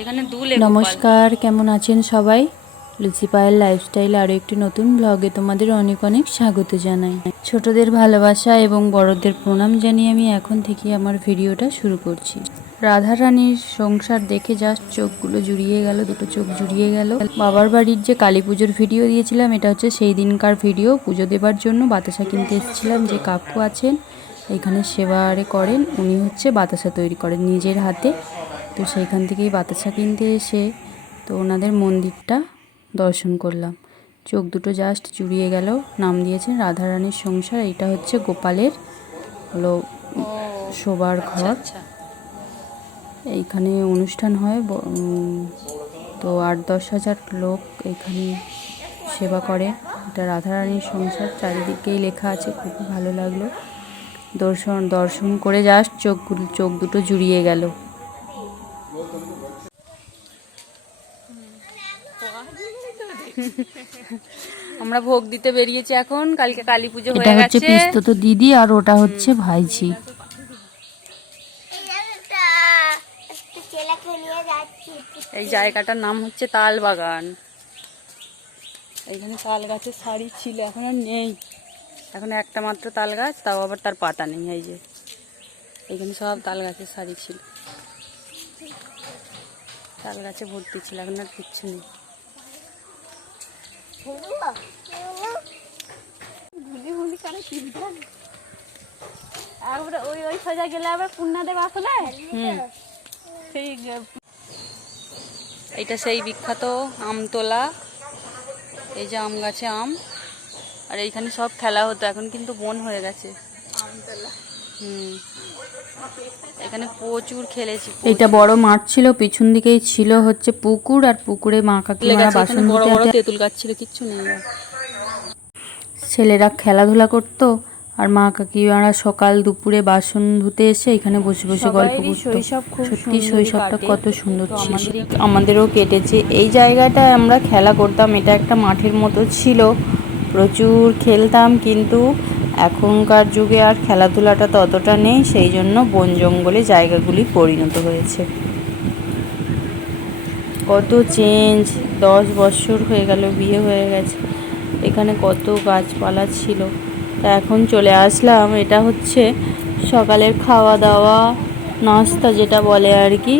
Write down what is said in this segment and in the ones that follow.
এখানে দুলে নমস্কার, কেমন আছেন সবাই? লুচি পায়ের লাইফস্টাইল আরও একটি নতুন ব্লগে তোমাদের অনেক অনেক স্বাগত জানাই। ছোটদের ভালোবাসা এবং বড়দের প্রণাম জানিয়ে আমি এখন থেকে আমার ভিডিওটা শুরু করছি। রাধা রানীর সংসার দেখে জাস্ট চোখগুলো জুড়িয়ে গেল, দুটো চোখ জুড়িয়ে গেল। বাবার বাড়ির যে কালী পুজোর ভিডিও দিয়েছিলাম, এটা হচ্ছে সেই দিনকার ভিডিও। পুজো দেবার জন্য বাতাসা কিনতে এসেছিলাম। যে কাকু আছেন এখানে সেবারে করেন, উনি হচ্ছে বাতাসা তৈরি করেন নিজের হাতে। তো সেইখান থেকেই বাতাসা কিনতে এসে তো ওনাদের মন্দিরটা দর্শন করলাম। চোখ দুটো জাস্ট জুড়িয়ে গেল। নাম দিয়েছেন রাধারানীর সংসার। এটা হচ্ছে গোপালের হলো শোবার ঘর। এইখানে অনুষ্ঠান হয়, তো 8-10 হাজার লোক এখানে সেবা করে। এটা রাধারানীর সংসার, চারিদিকেই লেখা আছে। খুবই ভালো লাগলো। দর্শন করে জাস্ট চোখ দুটো জুড়িয়ে গেল। আমরা ভোগ দিতে বেরিয়েছি এখন। কালকে কালী পুজো হয়ে এটা গেছে। হচ্ছে পিস্তত দিদি আর ওটা হচ্ছে ভাইঝি। এই জায়গাটার নাম হচ্ছে তাল বাগান। এইখানে তাল গাছের সারি ছিল, এখন আর নেই। এখন একটা মাত্র তাল গাছ, তাও আবার তার পাতা নেই। এই যে এইখানে সব তাল গাছের সারি ছিল, তাল গাছে ভর্তি ছিল, এখন আর কিচ্ছু নেই। ওই সোজা গেলে আবার পূর্ণা দেব আসলে। এইটা সেই বিখ্যাত আমতলা। এই যে আম গাছে আম, আর এইখানে সব খেলা হতো, এখন কিন্তু বন হয়ে গেছে আমতলা। এখানে প্রচুর খেলেছি। এটা বড় মাঠ ছিল, পিছন দিকেই ছিল হচ্ছে পুকুর, আর পুকুরে মা কাকিমারা বাসন বড় বড় ধুতে তেঁতুল গাছ ছিল, কিচ্ছু নেই। ছেলেরা খেলাধুলা করতো, আর মা কাকিমারা সকাল দুপুরে বাসন ধুতে এসে এখানে বসে বসে গল্প করতো। সত্যি শৈশবটা কত সুন্দর ছিল। আমাদেরও কেটেছে। এই জায়গাটায় আমরা খেলা করতাম। এটা একটা মাঠের মতো ছিল, প্রচুর খেলতাম। কিন্তু এখনকার যুগে আর খেলাধুলাটা ততটা নেই, সেই জন্য বন জঙ্গলে জায়গাগুলি পরিণত হয়েছে। কত চেঞ্জ, 10 বছর হয়ে গেল বিয়ে হয়ে গেছে। এখানে কত গাছপালা ছিল, তা এখন চলে আসলাম। এটা হচ্ছে সকালের খাওয়া দাওয়া, নাস্তা যেটা বলে আর কি,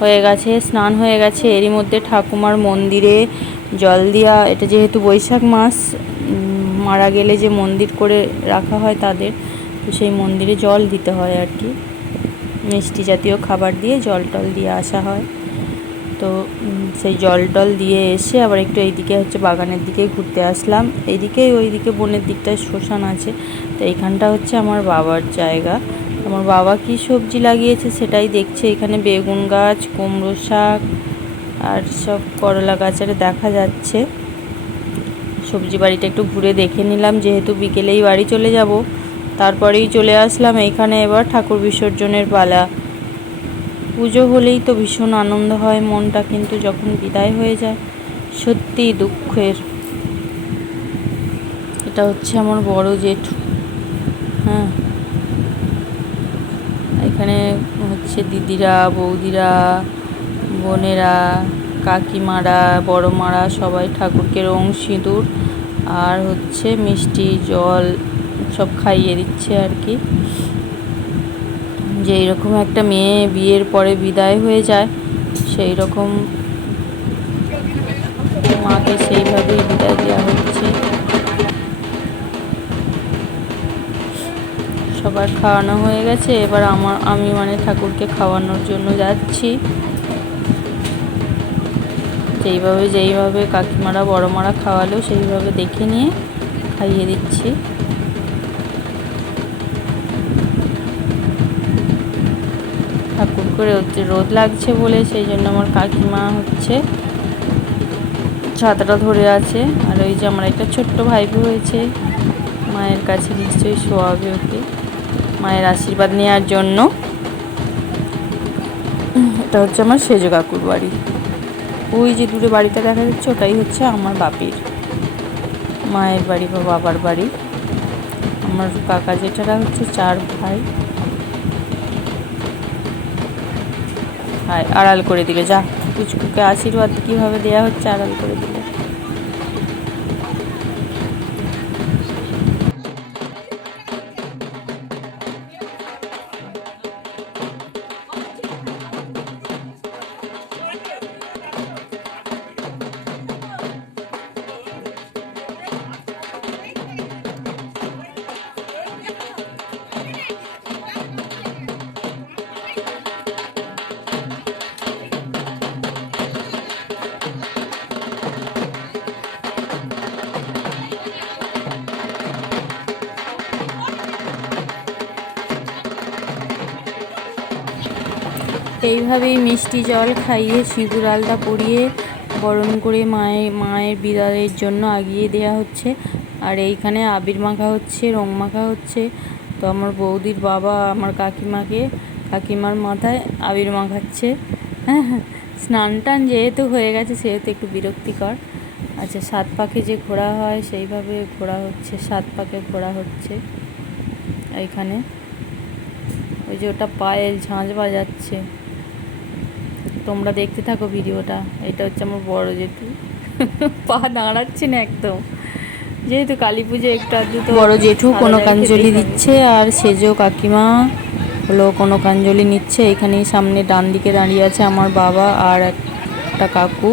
হয়ে গেছে। স্নান হয়ে গেছে। এরই মধ্যে ঠাকুমার মন্দিরে জল দিয়া, এটা যেহেতু বৈশাখ মাস, মারা গেলে যে মন্দির করে রাখা হয় তাদের, তো সেই মন্দিরে জল দিতে হয় আর কি। মিষ্টি জাতীয় খাবার দিয়ে জল টল দিয়ে আসা হয়। তো সেই জল টল দিয়ে এসে আবার একটু এইদিকে হচ্ছে বাগানের দিকে ঘুরতে আসলাম। এইদিকেই ওইদিকে বনের দিকটায় শ্মশান আছে। তো এইখানটা হচ্ছে আমার বাবার জায়গা। আমার বাবা কি সবজি লাগিয়েছে সেটাই দেখছে। এখানে বেগুন গাছ, কুমড়ো শাক আর সব করলা গাছ আর দেখা যাচ্ছে। সবজি বাড়িটা একটু ঘুরে দেখে নিলাম, যেহেতু বিকেলেই বাড়ি চলে যাব। তারপরেই চলে আসলাম এইখানে। এবার ঠাকুর বিসর্জনের পালা। পুজো হলেই তো ভীষণ আনন্দ হয় মনটা, কিন্তু যখন বিদায় হয়ে যায় সত্যিই দুঃখের। এটা হচ্ছে আমার বড় জেঠু। হ্যাঁ, এখানে হচ্ছে দিদিরা, বৌদিরা, বোনেরা, কাকিমারা, বড় মারা সবাই ঠাকুরকে রং সিঁদুর আর হচ্ছে মিষ্টি জল সব খাইয়ে দিচ্ছে আর কি। যে এইরকম একটা মেয়ে বিয়ের পরে বিদায় হয়ে যায়, সেই রকম মাকে সেইভাবেই বিদায় দেওয়া হচ্ছে। সবার খাওয়ানো হয়ে গেছে, এবার আমি মানে ঠাকুরকে খাওয়ানোর জন্য যাচ্ছি। যেইভাবে কাকিমারা বড় মারা খাওয়ালো সেইভাবে দেখে নিয়ে খাইয়ে দিচ্ছি। ঠাকুর করে রোদ লাগছে বলে সেই জন্য আমার কাকিমা হচ্ছে ছাতাটা ধরে আছে। আর ওই যে আমার একটা ছোট্ট ভাইপো হয়েছে, মায়ের কাছে নিশ্চয়ই শোয়াবে ওকে, মায়ের আশীর্বাদ নেওয়ার জন্য। এটা হচ্ছে আমার সেজ কাকুর বাড়ি। ওই যে দূরে বাড়িটা দেখা যাচ্ছে, ওটাই হচ্ছে আমার বাপির মায়ের বাড়ি বা বাবার বাড়ি। আমার কাকা জেঠারা হচ্ছে 4 ভাই। আড়াল করে দিলে যা। পুচকুকে আশীর্বাদ কীভাবে দেওয়া হচ্ছে আড়াল করে দিলে। এইভাবেই মিষ্টি জল খাইয়ে সিঁদুর আলতা পরিয়ে বরণ করে মায়ের বিদায়ের জন্য আগিয়ে দেওয়া হচ্ছে। আর এইখানে আবির মাখা হচ্ছে, রং মাখা হচ্ছে। তো আমার বৌদির বাবা আমার কাকিমার মাথায় আবির মাখাচ্ছে। স্নান টান যেহেতু হয়ে গেছে সেহেতু একটু বিরক্তিকর। আচ্ছা, 7 পাকে যে ঘোরা হয় সেইভাবে ঘোরা হচ্ছে, 7 পাকে ঘোরা হচ্ছে। এইখানে ওই যে ওটা পায়েল ঝাঁঝ বাজাচ্ছে, তোমরা দেখতে থাকো ভিডিওটা। এটা হচ্ছে আমার বড় জেঠু, পা দাঁড়াচ্ছে না একদম, যেহেতু কালী পুজো একটু আধটু তো বড় জেঠু কনকাঞ্জলি দিচ্ছে। আর সেজো কাকিমা হলো কনকাঞ্জলি নিচ্ছে। এখানেই সামনে ডান দিকে দাঁড়িয়ে আছে আমার বাবা আর একটা কাকু।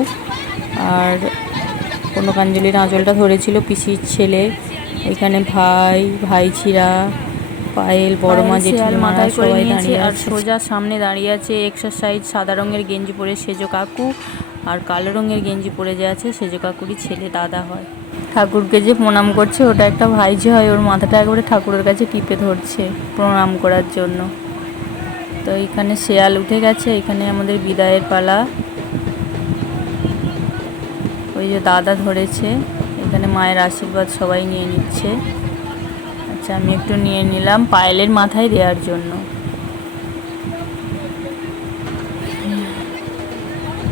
আর কনকাঞ্জলির আঁচলটা ধরেছিল পিসির ছেলে। এখানে ভাইঝিরা, পায়েল, বড়মা, জেঠিমারা সবাই দাঁড়িয়ে আছে। আর সোজা সামনে দাঁড়িয়ে আছে এক্সারসাইজ সাদা রঙের গেঞ্জি পরে সেজো কাকু, আর কালো রঙের গেঞ্জি পরে যে আছে সেজো কাকুরই ছেলে, দাদা হয়। ঠাকুরকে যে প্রণাম করছে ওটা একটা ভাইঝি হয়, ওর মাথাটা একবারে ঠাকুরের কাছে টিপে ধরছে প্রণাম করার জন্য। তো এখানে শেয়াল উঠে গেছে, এখানে আমাদের বিদায়ের পালা। ওই যে দাদা ধরেছে, এখানে মায়ের আশীর্বাদ সবাই নিয়ে নিচ্ছে। আচ্ছা, আমি একটু নিয়ে নিলাম পায়েলের মাথায় দেওয়ার জন্য।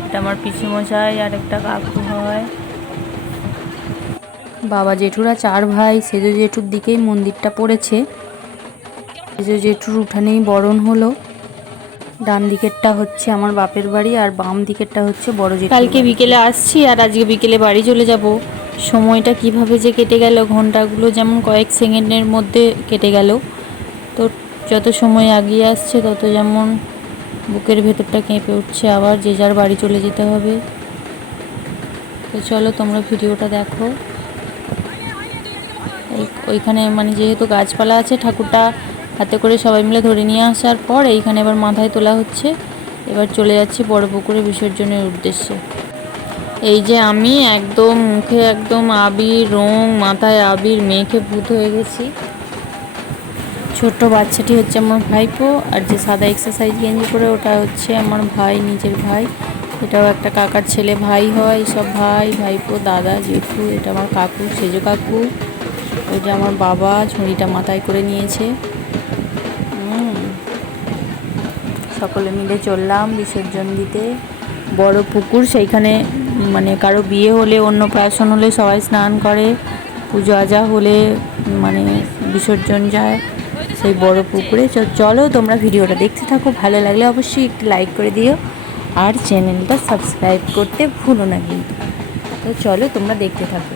এটা আমার পিসিমশাই আর একটা কাকু হয়। বাবা জেঠুরা 4 ভাই, সেজো জেঠুর দিকেই মন্দিরটা পড়েছে। সেজো জেঠুর উঠানেই বরণ হলো। ডান দিকেরটা হচ্ছে আমার বাপের বাড়ি আর বাম দিকেরটা হচ্ছে বড় জেঠু। কালকে বিকেলে আসছি আর আজকে বিকেলে বাড়ি চলে যাব। সময়টা কিভাবে যে কেটে গেল, ঘন্টাগুলো যেমন কয়েক সেকেন্ডের মধ্যে কেটে গেল। তো যত সময় এগিয়ে আসছে তত যেমন বুকের ভেতরটা কেঁপে উঠছে, আবার যে যার বাড়ি চলে যেতে হবে। তো চলো তোমরা ভিডিওটা দেখো। ওইখানে মানে যেহেতু গাছপালা আছে, ঠাকুরটা হাতে করে সবাই মিলে ধরে নিয়ে আসার পর এইখানে এবার মাথায় তোলা হচ্ছে। এবার চলে যাচ্ছি বড় পুকুরে বিসর্জনের উদ্দেশ্যে। এই যে আমি একদম মুখে একদম আবির রং, মাথায় আবির মেখে ভূত হয়ে গেছি। ছোট্ট বাচ্চাটি হচ্ছে আমার ভাইপো, আর যে সাদা এক্সারসাইজ গেঞ্জি পরে ওটা হচ্ছে আমার ভাই, নিজের ভাই। এটাও একটা কাকার ছেলে, ভাই হয়। সব ভাইপো, দাদা, জেঠু। এটা আমার কাকু, সেজো কাকু। ওই যে আমার বাবা ঝুড়িটা মাথায় করে নিয়েছে। সকলে মিলে চললাম বিসর্জন দিতে। বড় পুকুর, সেইখানে মানে কারো বিয়ে হলে, অন্নপ্রাশন হলে সবাই স্নান করে। পুজো আজা হলে মানে বিসর্জন যায় সেই বড় পুকুরে। চলো তোমরা ভিডিওটা দেখতে থাকো, ভালো লাগলে অবশ্যই একটু লাইক করে দিও আর চ্যানেলটা সাবস্ক্রাইব করতে ভুলো না কিন্তু। তো চলো তোমরা দেখতে থাকো।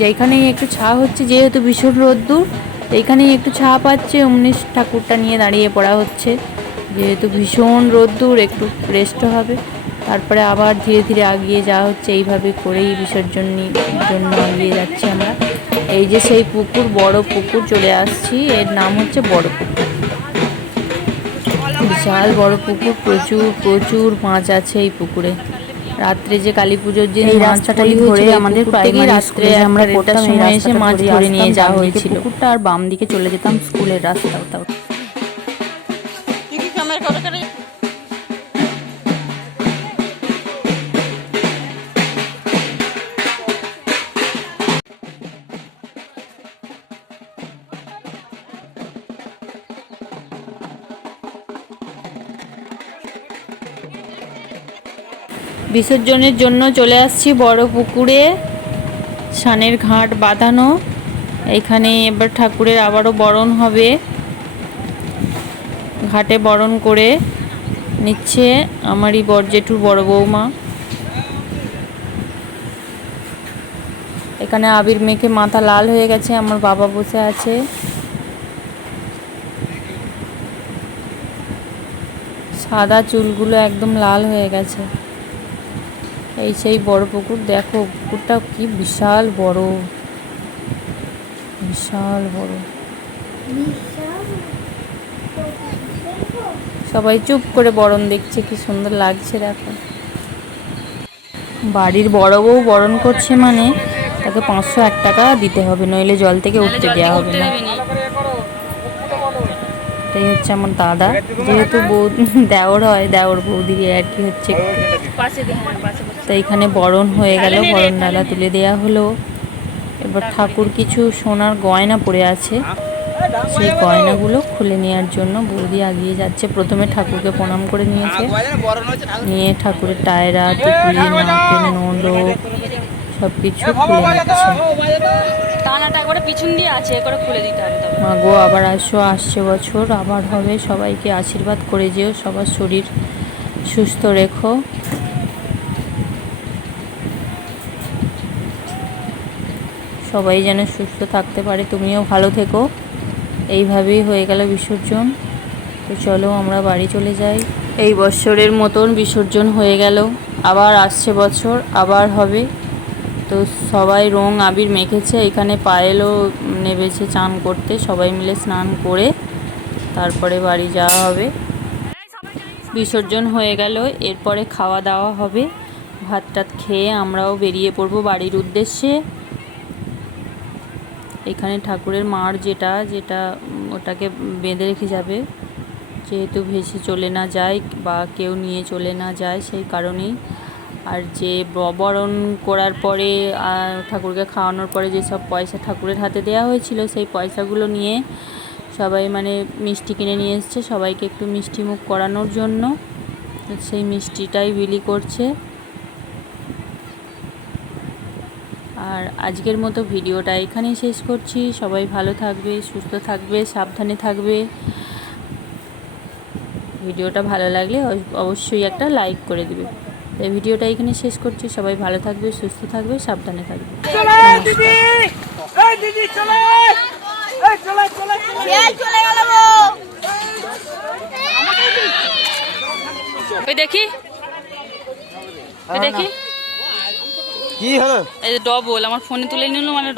যেখানেই একটু ছায়া হচ্ছে, যেহেতু ভীষণ রোদ্দুর, এইখানেই একটু ছায়া পাচ্ছে, অমনি ঠাকুরটা নিয়ে দাঁড়িয়ে পড়া হচ্ছে। যেহেতু ভীষণ রোদ্দুর, একটু রেস্ট হবে, তারপরে আবার ধীরে ধীরে এগিয়ে যাওয়া হচ্ছে। এইভাবে করেই বিসর্জনের জন্য এগিয়ে যাচ্ছি আমরা। এই যে সেই পুকুর, বড় পুকুর চলে আসছি, এর নাম হচ্ছে বড় পুকুর। বিশাল বড় পুকুর, প্রচুর প্রচুর মাছ আছে এই পুকুরে। রাত্রে যে কালী পুজোর যে এই রাস্তাটাই ধরে আমাদের প্রাইমারি রাত্রে আমরা 4টার সময় এসে মাছ ধরে নিয়ে যাওয়া হয়েছিল। পুকুরটা আর বাম দিকে চলে যেতাম স্কুলের রাস্তাটাও। বিসর্জনের জন্য চলে আসছি বড় পুকুরে। স্নানের ঘাট বাঁধানো, এইখানে এবার ঠাকুরের আবারও বরণ হবে। ঘাটে বরণ করে নিচ্ছে আমারই জেঠুর বড় বৌমা। এখানে আবির মেখে মাথা লাল হয়ে গেছে, আমার বাবা বসে আছে। সাদা চুলগুলো একদম লাল হয়ে গেছে। এই সেই বড় পুকুর, দেখো পুকুরটা কি বিশাল বড়, বিশাল বড়। সবাই চুপ করে বরণ দেখছে, কি সুন্দর লাগছে দেখো। বাড়ির বড় বউ বরণ করছে মানে তাকে 501 টাকা দিতে হবে, নইলে জল থেকে উঠতে দেওয়া হবে না। এটাই হচ্ছে আমার দাদা, যেহেতু দেওর হয়, দেওর বৌদি আর কি হচ্ছে। তো এখানে বরণ হয়ে গেল, বরণ ডালা তুলে দেওয়া হলো। এবার ঠাকুর কিছু সোনার গয়না পড়ে আছে, সেই গয়নাগুলো খুলে নেওয়ার জন্য বৌদি এগিয়ে যাচ্ছে। প্রথমে ঠাকুরকে প্রণাম করে নিয়েছে, নিয়ে ঠাকুরের টায়রা, টুকলি, নাকের নোলক সব কিছু খুলে নিচ্ছে। মা গো আবার আসো, আসছে বছর আবার হবে, সবাইকে আশীর্বাদ করে যেও, সবার শরীর সুস্থ রেখো। সবাই যেন সুস্থ থাকতে পারে, তুমিও ভালো থেকো। এইভাবেই হয়ে গেল বিসর্জন। তো চলো আমরা বাড়ি চলে যাই। এই বছরের মতন বিসর্জন হয়ে গেল, আবার আসছে বছর আবার হবে। তো সবাই রং আবির মেখেছে, এখানে পায়েলও নেবেছে চান করতে, সবাই মিলে স্নান করে তারপরে বাড়ি যাওয়া হবে। বিসর্জন হয়ে গেল, এরপরে খাওয়া দাওয়া হবে। ভাত টাত খেয়ে আমরাও বেরিয়ে পড়বো বাড়ির উদ্দেশ্যে। এখানে ঠাকুরের মার যেটা ওটাকে বেঁধে রেখে যাবে, যেহেতু ভেসে চলে না যায় বা কেউ নিয়ে চলে না যায়, সেই কারণেই। আর যে বরণ করার পরে ঠাকুরকে খাওয়ানোর পরে যেসব পয়সা ঠাকুরের হাতে দেওয়া হয়েছিল, সেই পয়সাগুলো নিয়ে সবাই মানে মিষ্টি কিনে নিয়ে এসছে সবাইকে একটু মিষ্টি মুখ করানোর জন্য। সেই মিষ্টিটাই বিলি করছে। আর আজকের মতো ভিডিওটা এখানেই শেষ করছি। সবাই ভালো থাকবে, সুস্থ থাকবে, সাবধানে থাকবে। ভিডিওটা ভালো লাগলে অবশ্যই একটা লাইক করে দিবে। এই ভিডিওটা এখানে শেষ করছি। সবাই ভালো থাকবে, সুস্থ থাকবে, সাবধানে থাকবে। দেখি দেখি কি হলো, এই যে ডবল আমার ফোনে তুলে নিল, মানে